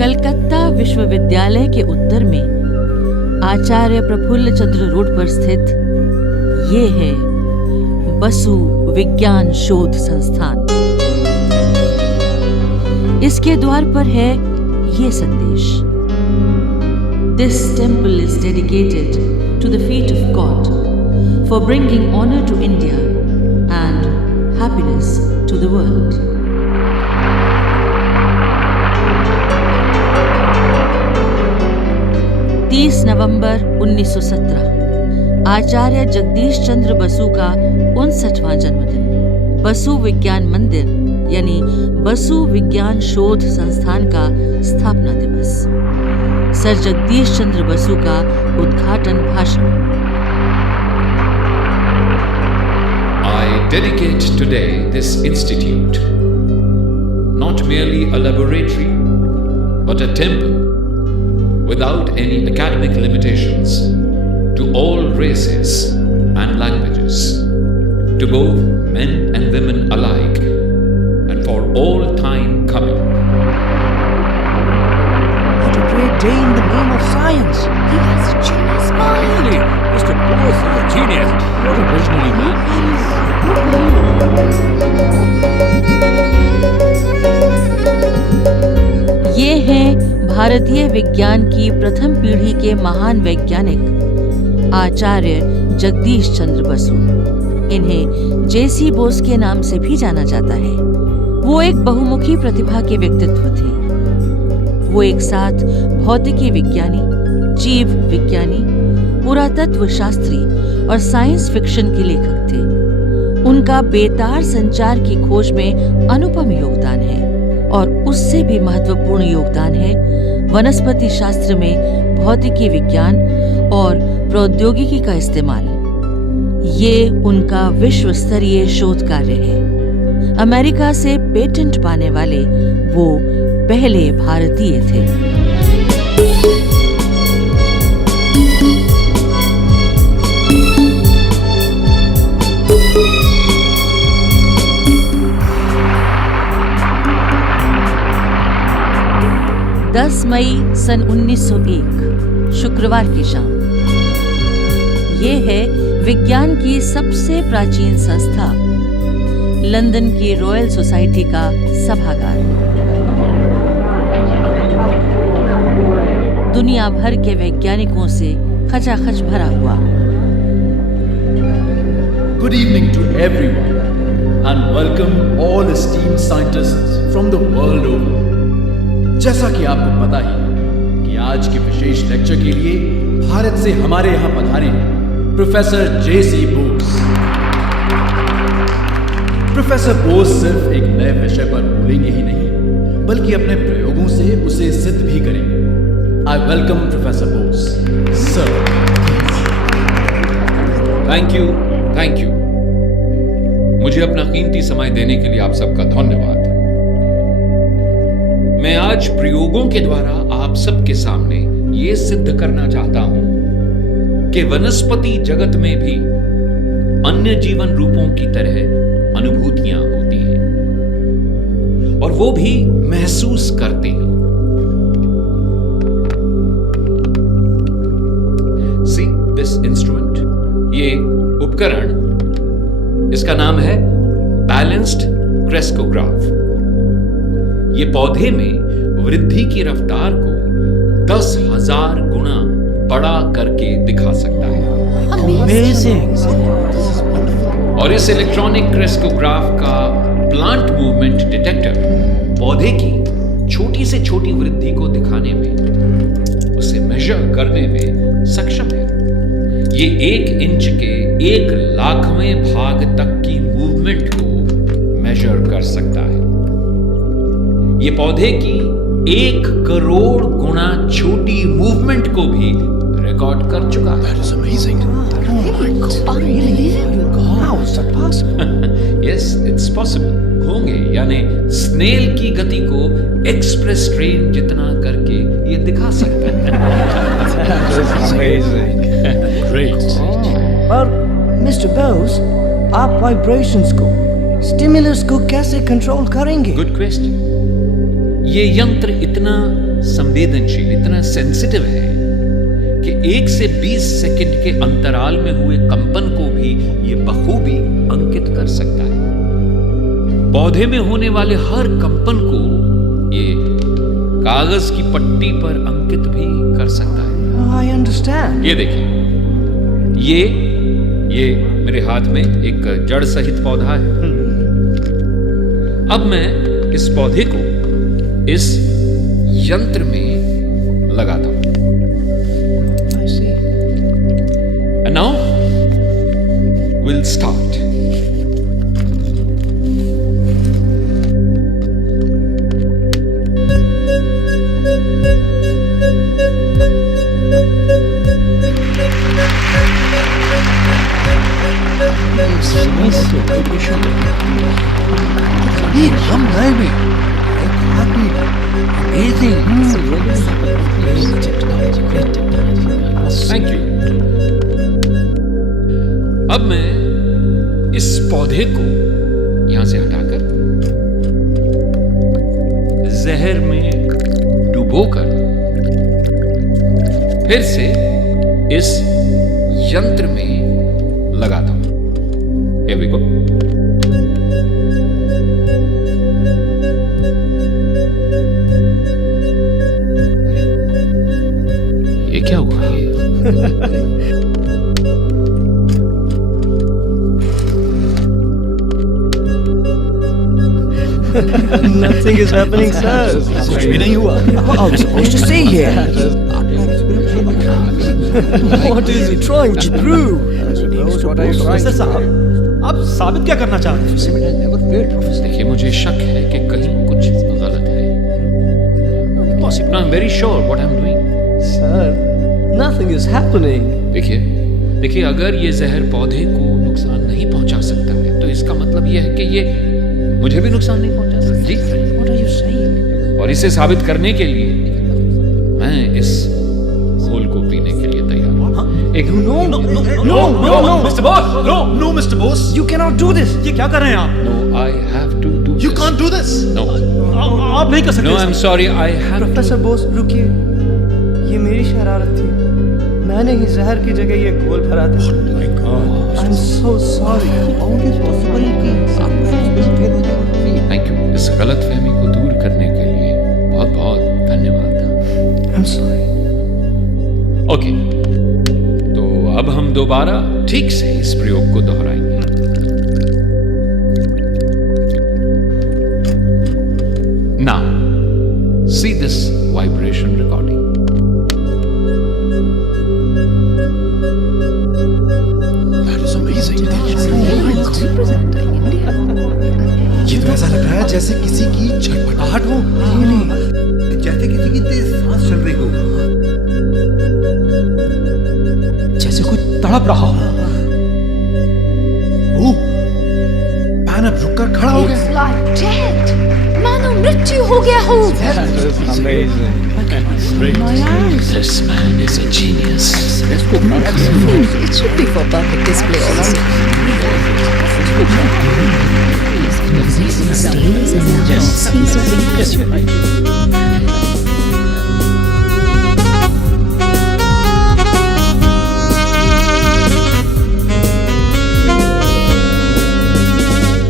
कलकत्ता विश्वविद्यालय के उत्तर में आचार्य प्रफुल्ल चंद्र रोड पर स्थित ये है बसु विज्ञान शोध संस्थान। इसके द्वार पर है ये संदेश: This temple is dedicated to the feet of God for bringing honor to India and happiness to the world. 30 नवंबर 1917 आचार्य जगदीश चंद्र बसु का 59वां जन्मदिन। बसु विज्ञान मंदिर यानी बसु विज्ञान शोध संस्थान का स्थापना दिवस। सर जगदीश चंद्र बसु का उद्घाटन भाषण। I dedicate today this institute, not merely a laboratory, but a temple without any academic limitations, to all races and languages, to both men and women alike, and for all time coming. What a great day in the name of science! He has a genius mind. Really, Mr. Bose is a genius. What a visionary man. ये हैं भारतीय विज्ञान की प्रथम पीढ़ी के महान वैज्ञानिक आचार्य जगदीश चंद्र बसु। इन्हें जेसी बोस के नाम से भी जाना जाता है। वो एक बहुमुखी प्रतिभा के व्यक्तित्व थे। वो एक साथ भौतिकी विज्ञानी, जीव विज्ञानी, पुरातत्व शास्त्री और साइंस फिक्शन के लेखक थे। उनका बेतार संचार की खोज में अनुपम योगदान है और उससे भी महत्वपूर्ण योगदान है वनस्पति शास्त्र में भौतिकी विज्ञान और प्रौद्योगिकी का इस्तेमाल। ये उनका विश्व स्तरीय शोध कार्य है। अमेरिका से पेटेंट पाने वाले वो पहले भारतीय थे। मई सन 1901 शुक्रवार की शाम। ये है विज्ञान की सबसे प्राचीन संस्था लंदन की रॉयल सोसाइटी का सभागार। दुनिया भर के वैज्ञानिकों से खचाखच भरा हुआ। Good evening to everyone and welcome all esteemed scientists from the world over. जैसा कि आपको पता ही है कि आज के विशेष लेक्चर के लिए भारत से हमारे यहाँ पधारे हैं प्रोफेसर जेसी बोस। प्रोफेसर बोस सिर्फ एक नए विषय पर बोलेंगे ही नहीं बल्कि अपने प्रयोगों से उसे सिद्ध भी करेंगे। I welcome professor Bose sir. Thank you. मुझे अपना कीमती समय देने के लिए आप सबका धन्यवाद। मैं आज प्रयोगों के द्वारा आप सबके सामने ये सिद्ध करना चाहता हूं कि वनस्पति जगत में भी अन्य जीवन रूपों की तरह अनुभूतियां होती हैं और वो भी महसूस करते हैं। See this instrument, ये उपकरण, इसका नाम है बैलेंस्ड क्रेस्कोग्राफ। ये पौधे में वृद्धि की रफ्तार को 10,000 गुना बड़ा करके दिखा सकता है। Amazing. और इस इलेक्ट्रॉनिक क्रेस्कोग्राफ का प्लांट मूवमेंट डिटेक्टर पौधे की छोटी से छोटी वृद्धि को दिखाने में, उसे मेजर करने में सक्षम है। ये 1 इंच के 1,00,000वें भाग तक की मूवमेंट को मेजर कर सकता है। ये पौधे की 1 करोड़ गुना छोटी मूवमेंट को भी रिकॉर्ड कर चुका है। That is amazing. How is that possible? Yes, it's possible. होंगे यानी स्नेल की गति को एक्सप्रेस ट्रेन जितना करके ये दिखा सकता है। Amazing. Great. पर मिस्टर बोस, आप वाइब्रेशंस को, स्टिमुलस को कैसे कंट्रोल करेंगे? Good question. ये यंत्र इतना संवेदनशील, इतना सेंसिटिव है कि 1 से 20 सेकंड के अंतराल में हुए कंपन को भी ये बखूबी अंकित कर सकता है। पौधे में होने वाले हर कंपन को ये कागज की पट्टी पर अंकित भी कर सकता है। I understand. ये देखिए, ये मेरे हाथ में एक जड़ सहित पौधा है। अब मैं इस पौधे को इस यंत्र में लगाता हूं। I see. And now we'll start. ये हम नए भी एक हाथ भी amazing. Thank you. अब मैं इस पौधे को यहां से हटाकर जहर में डुबोकर फिर से इस यंत्र में लगाता हूं। Here we go. ये क्या हुआ ये? Nothing is happening, sir. कुछ भी नहीं हुआ। I was supposed to stay here. What is he trying to prove? Professor साहब, आप साबित क्या करना चाहते हैं? देखिए, मुझे शक है कि कहीं कुछ गलत है। Possibly, I'm very sure what I'm doing. Sir, nothing is happening. देखिए, अगर ये जहर पौधे को नुकसान नहीं पहुंचा सकता है, तो इसका मतलब ये है कि ये मुझे भी नुकसान नहीं पहुंचा सकता। जी, What are you saying? और इसे साबित करने के लिए मैं इस घोल को पीने के लिए तैयार हूं। एक No, No, Mr. Bose! No, Mr. Bose! You cannot do this. ये क्या कर रहे हैं आप? No, I have to do You this. can't do this. No, आप नहीं कर सकते। no, I'm sorry. I have to. Professor Bose, रुकिए। ये मेरी शरारत थी। मैंने ही जहर की जगह ये घोल भरा था। My God. I'm so sorry. Thank you. इस गलतफहमी को दूर करने के लिए बहुत बहुत धन्यवाद। I'm sorry. ओके, तो अब हम दोबारा ठीक से इस प्रयोग को दोहराएंगे। Now, see this vibration recording. That is amazing. ये तो ऐसा लग रहा है जैसे किसी की छटपटाहट हो। जैसे किसी की तेज सांस चल रही हो। जैसे कुछ तड़प रहा हो। पैन अब रुककर खड़ा हो गया। It's like dead. मानो मृत्यु हो गया हो। This man is a genius. It should be for public display also.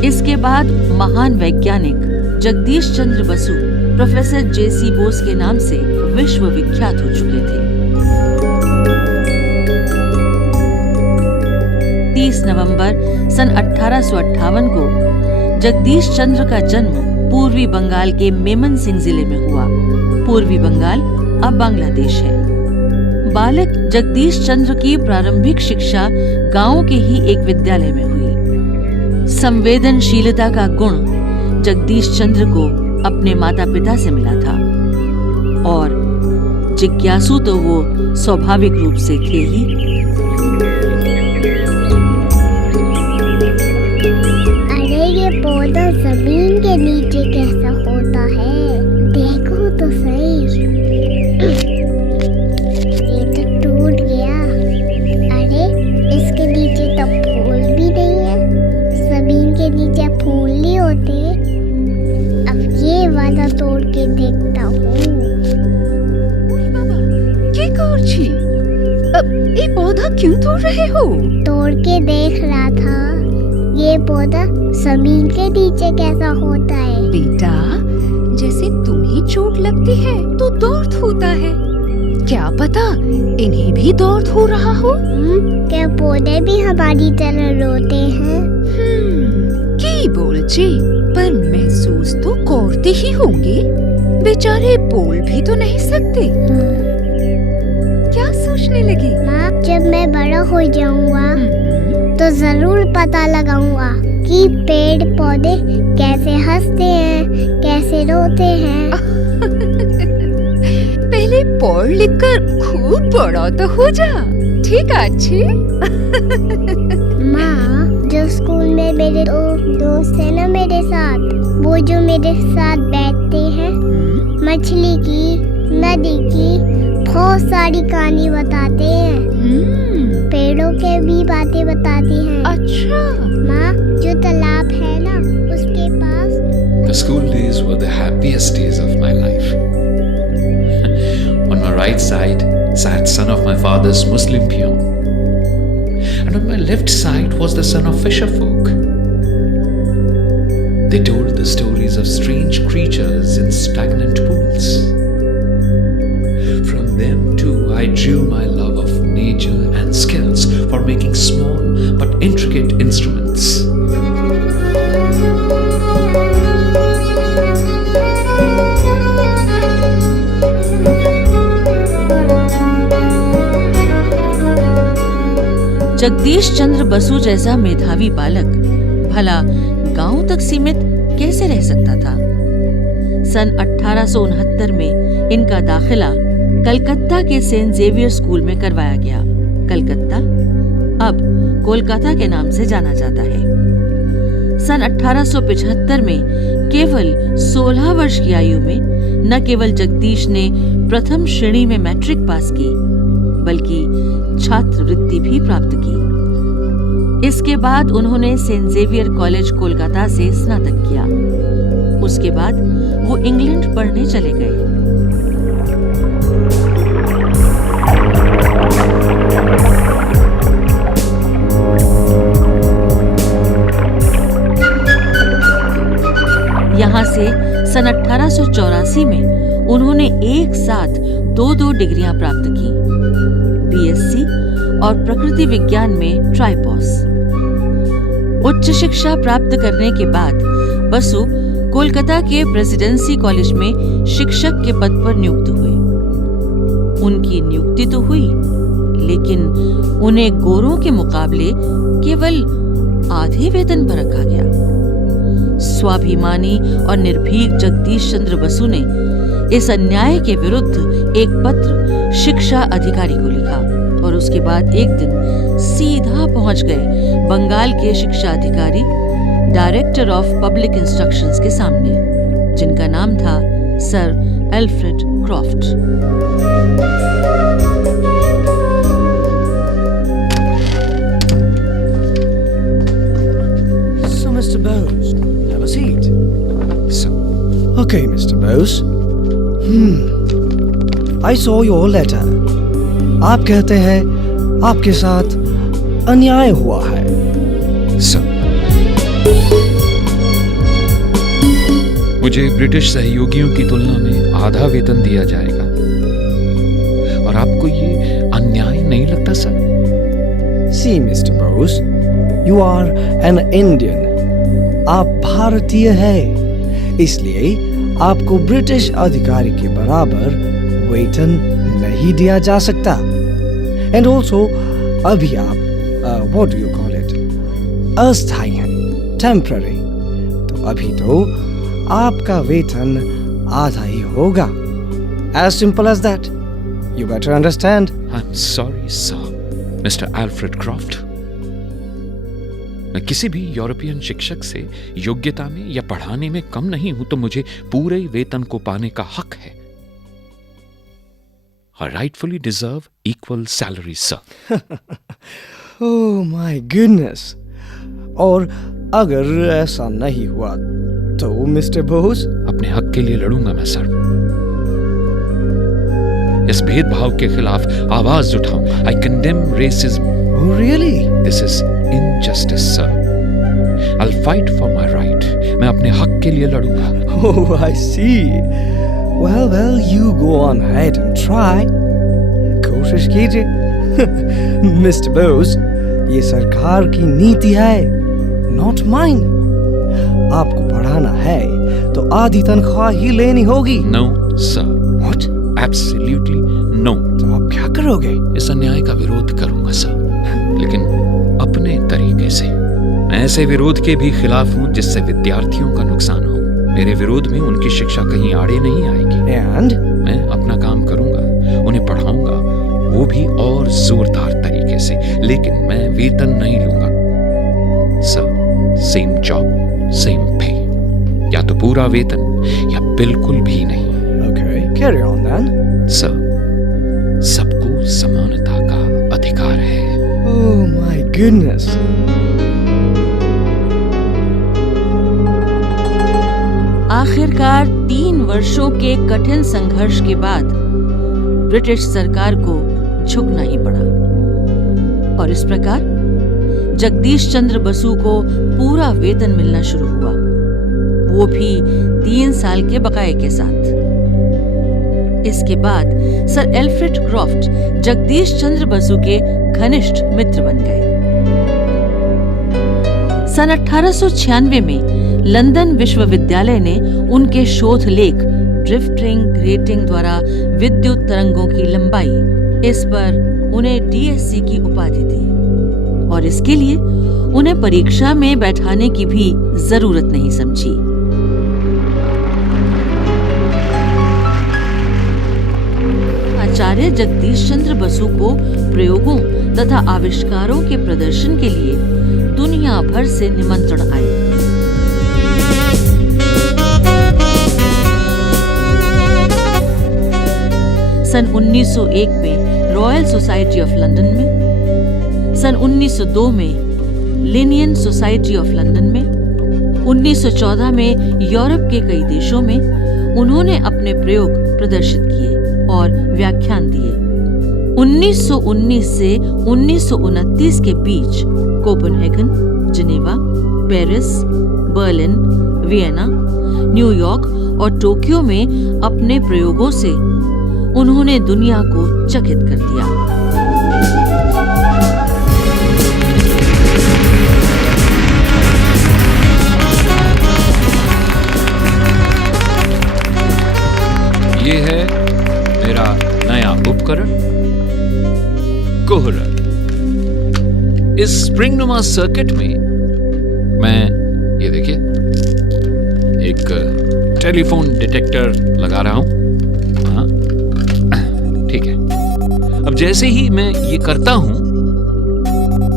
इसके बाद महान वैज्ञानिक जगदीश चंद्र बसु प्रोफेसर जेसी बोस के नाम से विश्व विख्यात हो चुके थे। 30 नवंबर सन 1858 को जगदीश चंद्र का जन्म पूर्वी बंगाल के मेमन सिंह जिले में हुआ। पूर्वी बंगाल अब बांग्लादेश है। बालक जगदीश चंद्र की प्रारंभिक शिक्षा गांव के ही एक विद्यालय में हुई। संवेदनशीलता का गुण जगदीश चंद्र को अपने माता पिता से मिला था और जिज्ञासु तो वो स्वाभाविक रूप से थे ही। अरे ये पौधा जमीन के नीचे कैसा होता है, देखो तो सही। ये तो टूट गया। अरे इसके नीचे तो फूल भी नहीं है। जमीन के नीचे फूल नहीं होते। अब ये वाला तोड़ के देखता हूँ। ये पौधा क्यों तोड़ रहे हो? तोड़ के देख रहा था ये पौधा जमीन के नीचे कैसा होता है। बेटा, जैसे तुम्हें चोट लगती है तो दर्द होता है, क्या पता इन्हें भी दर्द हो रहा हो। क्या पौधे भी हमारी तरह रोते हैं? की बोलचे, पर महसूस तो करते ही होंगे, बेचारे बोल भी तो नहीं सकते। क्या सोचने लगी? माँ, जब मैं बड़ा हो जाऊंगा तो जरूर पता लगाऊंगा कि पेड़ पौधे कैसे हंसते हैं, कैसे रोते हैं। पहले पढ़ लिख कर खूब बड़ा तो हो जा, ठीक है अच्छी? माँ, जो स्कूल में मेरे दोस्त है ना मेरे साथ, वो जो मेरे साथ बैठते हैं, मछली की, नदी की बहुत सारी कहानी बताते हैं, पेड़ों के भी बातें बताती हैं। अच्छा माँ, जो तालाब है ना उसके पास। The school days were the happiest days of my life. On my right side sat son of my father's Muslim peon, and on my left side was the son of fisher folk. They told the stories of strange creatures in stagnant pools. From them too I drew my love of nature and skills for making small but intricate instruments. Jagdish चंद्र बसु जैसा मेधावी बालक भला गांव तक सीमित कैसे रह सकता था? सन 1869 में इनका दाखिला कलकत्ता के सेंट जेवियर स्कूल में करवाया गया। कलकत्ता अब कोलकाता के नाम से जाना जाता है। सन 1875 में केवल 16 वर्ष की आयु में न केवल जगदीश ने प्रथम श्रेणी में मैट्रिक पास की, बल्कि छात्रवृत्ति भी प्राप्त की। इसके बाद उन्होंने सेंट जेवियर कॉलेज कोलकाता से स्नातक किया। उसके बाद वो इंग्लैंड पढ़ने चले गए। यहाँ से सन 1884 में उन्होंने एक साथ दो डिग्रियां प्राप्त की, बीएससी और प्रकृति विज्ञान में ट्राइपॉस। उच्च शिक्षा प्राप्त करने के बाद बसु कोलकाता के प्रेसिडेंसी कॉलेज में शिक्षक के पद पर नियुक्त हुए। उनकी नियुक्ति तो हुई, लेकिन उन्हें गोरों के मुकाबले केवल आधे वेतन पर रखा गया। स्वाभिमानी और निर्भीक जगदीश चंद्र बसु ने इस अन्याय के विरुद्ध एक पत्र शिक्षा अधिकारी को लिखा और उसके बाद एक दिन सीधा पहुंच गए बंगाल के शिक्षा अधिकारी डायरेक्टर ऑफ पब्लिक इंस्ट्रक्शंस के सामने, जिनका नाम था sir Alfred Croft. So, Mr. Bose, have a seat. So, Okay, Mr. Bose. I saw your letter. आप कहते हैं आपके साथ अन्याय हुआ है। मुझे ब्रिटिश सहयोगियों की तुलना में आधा वेतन दिया जाएगा और आपको ये अन्याय नहीं लगता sir? See, Mr. Bose, you are an Indian. आप भारतीय हैं, इसलिए आपको ब्रिटिश अधिकारी के बराबर वेतन नहीं दिया जा सकता। And also, अभी आप what do you call it? अस्थायी हैं, temporary। तो अभी तो आपका वेतन आधा ही होगा। As simple as that. You better understand. I'm sorry, sir, Mr. Alfred Croft. मैं किसी भी यूरोपियन शिक्षक से योग्यता में या पढ़ाने में कम नहीं हूं, तो मुझे पूरे वेतन को पाने का हक है। I rightfully deserve equal salary, sir. Oh my goodness. और अगर ऐसा नहीं हुआ तो मिस्टर बोस? अपने हक के लिए लड़ूंगा मैं सर। इस भेदभाव के खिलाफ आवाज उठाऊंगा। आई condemn racism. Oh, really? This is injustice sir. I'll fight for my right. मैं अपने हक के लिए लड़ूंगा। Oh, I see. Well, you go on ahead and try. कोशिश कीजिए। Mr. Bose, ये सरकार की नीति है, not mine. आपको पढ़ाना है तो आधी तनख्वाह ही लेनी होगी। No, sir. What? Absolutely no. तो आप क्या करोगे? इस अन्याय का विरोध करूंगा सर, लेकिन अपने तरीके से। मैं ऐसे विरोध के भी खिलाफ हूं जिससे विद्यार्थियों का नुकसान हो। मेरे विरोध में उनकी शिक्षा कहीं आड़े नहीं आएगी। And? मैं अपना काम करूंगा, उन्हें पढ़ाऊंगा, वो भी और जोरदार तरीके से, लेकिन मैं वेतन नहीं लूंगा सर। सेम जॉब सेम पे, या तो पूरा वेतन या बिल्कुल भी नहीं। Okay, carry on then. Sir, सबको समानता का अधिकार है। Oh my goodness. आखिरकार 3 वर्षों के कठिन संघर्ष के बाद ब्रिटिश सरकार को झुकना ही पड़ा और इस प्रकार जगदीश चंद्र बसु को पूरा वेतन मिलना शुरू हुआ, वो भी 3 साल के बकाये के साथ। इसके बाद सर एल्फ्रेड क्रॉफ्ट जगदीश चंद्र बसु के घनिष्ठ मित्र बन गए। सन 1896 में लंदन विश्वविद्यालय ने उनके शोध लेख ड्रिफ्टिंग ग्रेटिंग द्वारा विद्युत तरंगों की लंबाई, इस पर उन्हें डीएससी की उपाधि दी और इसके लिए उन्हें परीक्षा में बैठाने की भी जरूरत नहीं समझी। आचार्य जगदीश चंद्र बसु को प्रयोगों तथा आविष्कारों के प्रदर्शन के लिए दुनिया भर से निमंत्रण आए। सन 1901 में रॉयल सोसाइटी ऑफ लंदन में, सन 1902 में लिनियन सोसाइटी ऑफ लंदन में, 1914 में यूरोप के कई देशों में उन्होंने अपने प्रयोग प्रदर्शित किए और व्याख्यान दिए। 1919 से 1929 के बीच Copenhagen, Geneva, Paris, Berlin, Vienna, New York और टोक्यो में अपने प्रयोगों से उन्होंने दुनिया को चकित कर दिया। ये है मेरा नया उपकरण कोहरर। इस स्प्रिंगनुमा सर्किट में मैं, ये देखिए, एक टेलीफोन डिटेक्टर लगा रहा हूं। हाँ, ठीक है। अब जैसे ही मैं ये करता हूं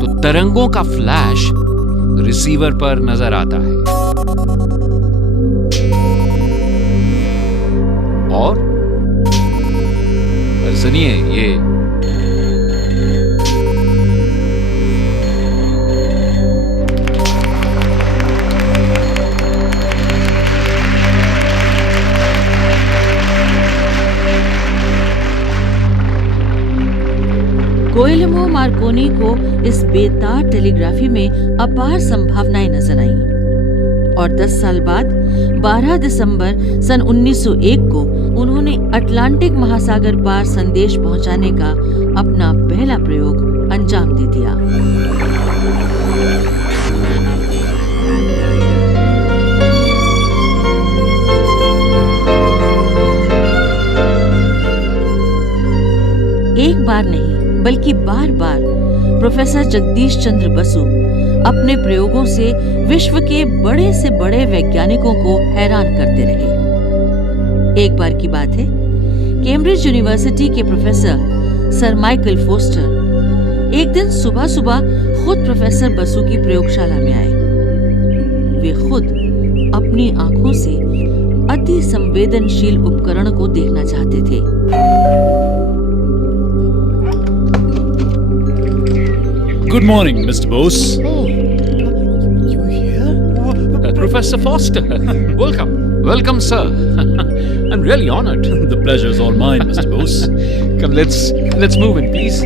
तो तरंगों का फ्लैश रिसीवर पर नजर आता है और सुनिए, ये गुएल्मो मार्कोनी को इस बेतार टेलीग्राफी में अपार संभावनाएं नजर आईं और 10 साल बाद 12 दिसंबर सन 1901 को उन्होंने अटलांटिक महासागर पार संदेश पहुंचाने का अपना पहला प्रयोग अंजाम दे दिया। एक बार नहीं बल्कि बार बार प्रोफेसर जगदीश चंद्र बसु अपने प्रयोगों से विश्व के बड़े से बड़े वैज्ञानिकों को हैरान करते रहे। एक बार की बात है, कैम्ब्रिज यूनिवर्सिटी के प्रोफेसर सर माइकल फोस्टर एक दिन सुबह सुबह खुद प्रोफेसर बसु की प्रयोगशाला में आए। वे खुद अपनी आंखों से अति संवेदनशील उपकरण को देखना चाहते थे। Good morning, Mr. Bose. You here? Professor Foster, welcome, sir. I'm really honored. The pleasure is all mine, Mr. Bose. Come, let's move in, please.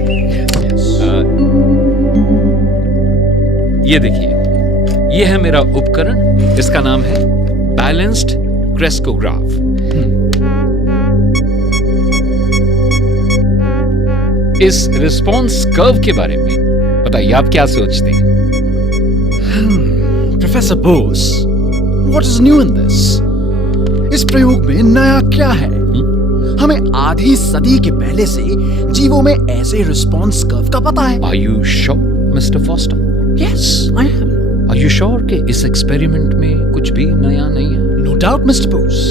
ये देखिए, ये है मेरा उपकरण. इसका नाम है बैलेंस्ड क्रेस्कोग्राफ. इस रिस्पॉन्स कर्व के बारे में बताइए, आप क्या सोचते हैं? Professor Bose, what is new in this? इस प्रयोग में नया क्या है? हमें आधी सदी के पहले से जीवों में ऐसे रिस्पॉन्स कर्व का पता है. Are you sure, Mr. Foster? Yes, I am. Are you sure कि इस एक्सपेरिमेंट में कुछ भी नया नहीं है? No doubt, Mr. Bose.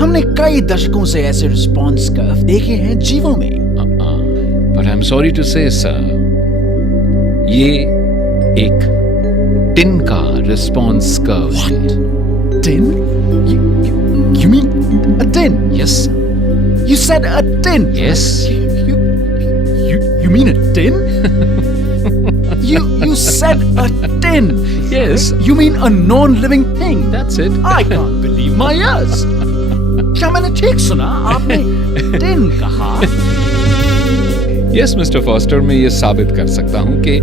हमने कई दशकों से ऐसे रिस्पॉन्स कर्व देखे हैं जीवों में. But I'm sorry to say, sir, ये एक टिन का रिस्पॉन्स कर्व है. Tin? You mean a tin? Yes, sir. You said a tin. Yes. You mean a tin? You said a tin. Yes. You mean a non-living thing? That's it. I can't believe my ears. क्या मैंने ठीक सुना? आपने tin कहा? Yes, Mr. Foster, मैं ये साबित कर सकता हूँ कि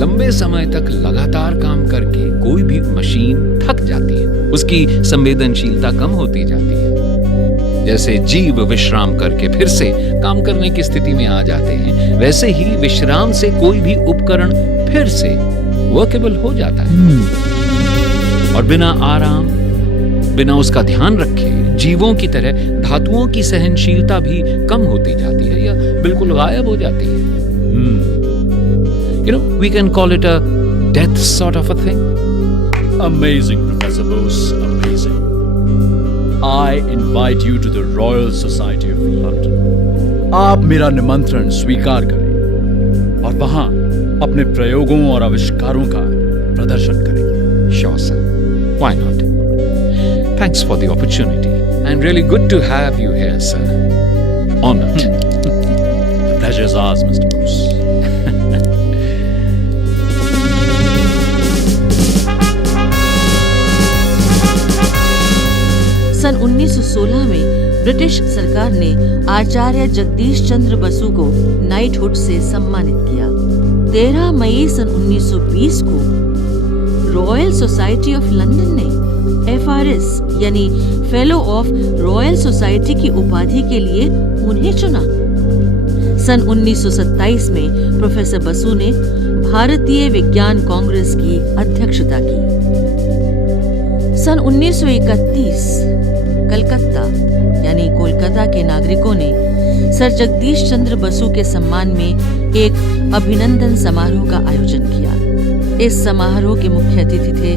लंबे समय तक लगातार काम करके कोई भी मशीन थक जाती है. उसकी संवेदनशीलता कम होती जाती है. जैसे जीव विश्राम करके फिर से काम करने की स्थिति में आ जाते हैं, वैसे ही विश्राम से कोई भी उपकरण फिर से वर्केबल हो जाता है. और बिना आराम, बिना उसका ध्यान रखे जीवों की तरह धातुओं की सहनशीलता भी कम होती जाती है या बिल्कुल गायब हो जाती है. You know, we can call it a death sort of a thing. Amazing, Professor Bose. Amazing. I invite you to the Royal Society of London. आप मेरा निमंत्रण स्वीकार करें और वहां अपने प्रयोगों और आविष्कारों का प्रदर्शन करें. Sure, sir. Why not? Thanks for the opportunity. And really good to have you here, sir. Honored. The pleasure is ours, Mr. Bose. सन 1916 में ब्रिटिश सरकार ने आचार्य जगदीश चंद्र बसु को नाइटहुड से सम्मानित किया. 13 मई सन 1920 को रॉयल सोसाइटी ऑफ लंदन ने FRS यानी फेलो ऑफ रॉयल सोसाइटी की उपाधि के लिए उन्हें चुना. सन 1927 में प्रोफेसर बसु ने भारतीय विज्ञान कांग्रेस की अध्यक्षता की. सन 1931 कलकत्ता यानी कोलकाता के नागरिकों ने सर जगदीश चंद्र बसु के सम्मान में एक अभिनंदन समारोह का आयोजन किया. इस समारोह के मुख्य अतिथि थे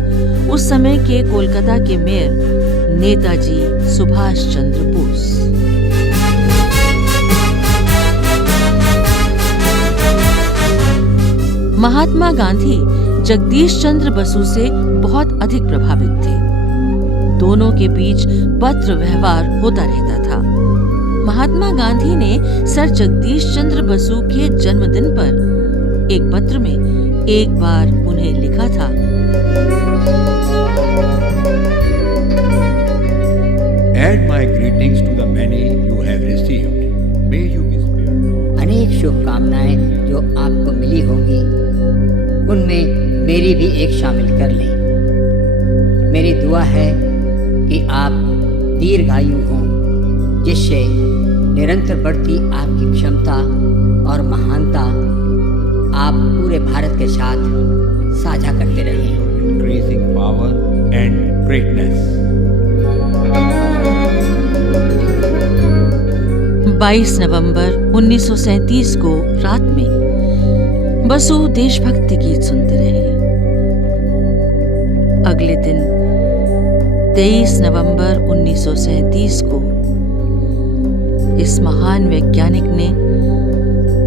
उस समय के कोलकाता के मेयर नेताजी सुभाष चंद्र बोस. महात्मा गांधी जगदीश चंद्र बसु से बहुत अधिक प्रभावित थे. दोनों के बीच पत्र व्यवहार होता रहता था. महात्मा गांधी ने सर जगदीश चंद्र बसु के जन्मदिन पर एक पत्र में एक बार उन्हें लिखा था. Add my greetings to the many you have received. May you be spared. अनेक शुभकामनाएं जो आपको मिली होंगी, उनमें मेरी भी एक शामिल कर लें. मेरी दुआ है कि आप दीर्घायु हों, जिससे निरंतर बढ़ती आपकी क्षमता और महानता आप पूरे भारत के साथ साझा करते रहें. Increasing power and greatness. 22 नवंबर 1937 को रात में बसु देशभक्ति गीत सुनते रहे. अगले दिन 23 नवंबर 1937 को इस महान वैज्ञानिक ने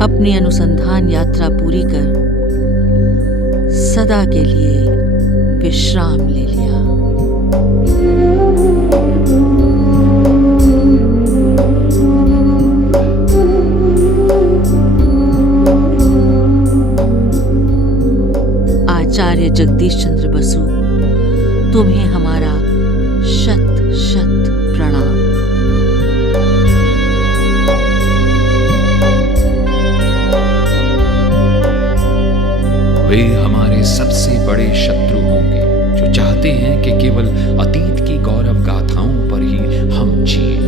अपनी अनुसंधान यात्रा पूरी कर सदा के लिए विश्राम ले लिया. आचार्य जगदीश चंद्र बसु, तुम्हें हमारा शत शत प्रणाम. वे हमारे सबसे बड़े शत्रु होंगे जो चाहते हैं कि केवल अतीत की गौरव गाथाओं पर ही हम जिए,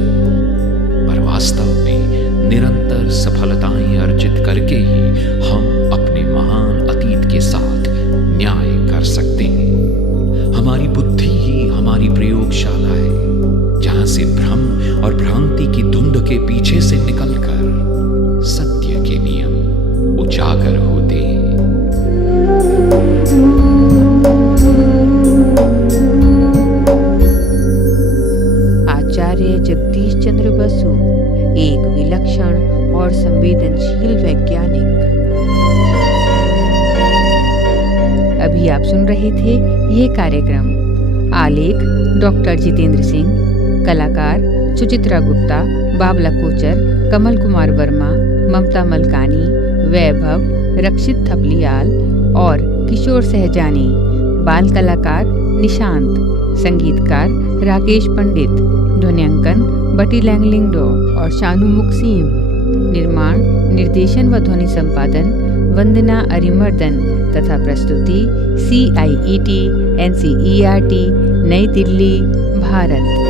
पर वास्तव में निरंतर सफलताएं अर्जित करके ही हम अपने महान अतीत के साथ न्याय कर सकते हैं। हमारी बुद्धि ही हमारी प्रयोगशाला है, जहां से भ्रम और भ्रांति की धुंध के पीछे से निकलकर सत्य के नियम उजागर होते हैं। आचार्य जगदीश चंद्र बसु एक विलक्षण और संवेदनशील वैज्ञानिक। अभी आप सुन रहे थे ये कार्यक्रम। आलेख डॉक्टर जितेंद्र सिंह, कलाकार सुचित्रा गुप्ता, बाबला कोचर, कमल कुमार वर्मा, ममता मलकानी, वैभव, रक्षित थपलियाल और किशोर सहजानी। बाल कलाकार निशांत, संगीतकार राकेश पंडित, ध्वनियांकन बटी लैंगलिंगडो और शानू मुक्सीम। निर्माण, निर्देशन व ध्वनि संपादन वंदना अरिमर्दन तथा प्रस्तुति CIET NCERT नई दिल्ली, भारत।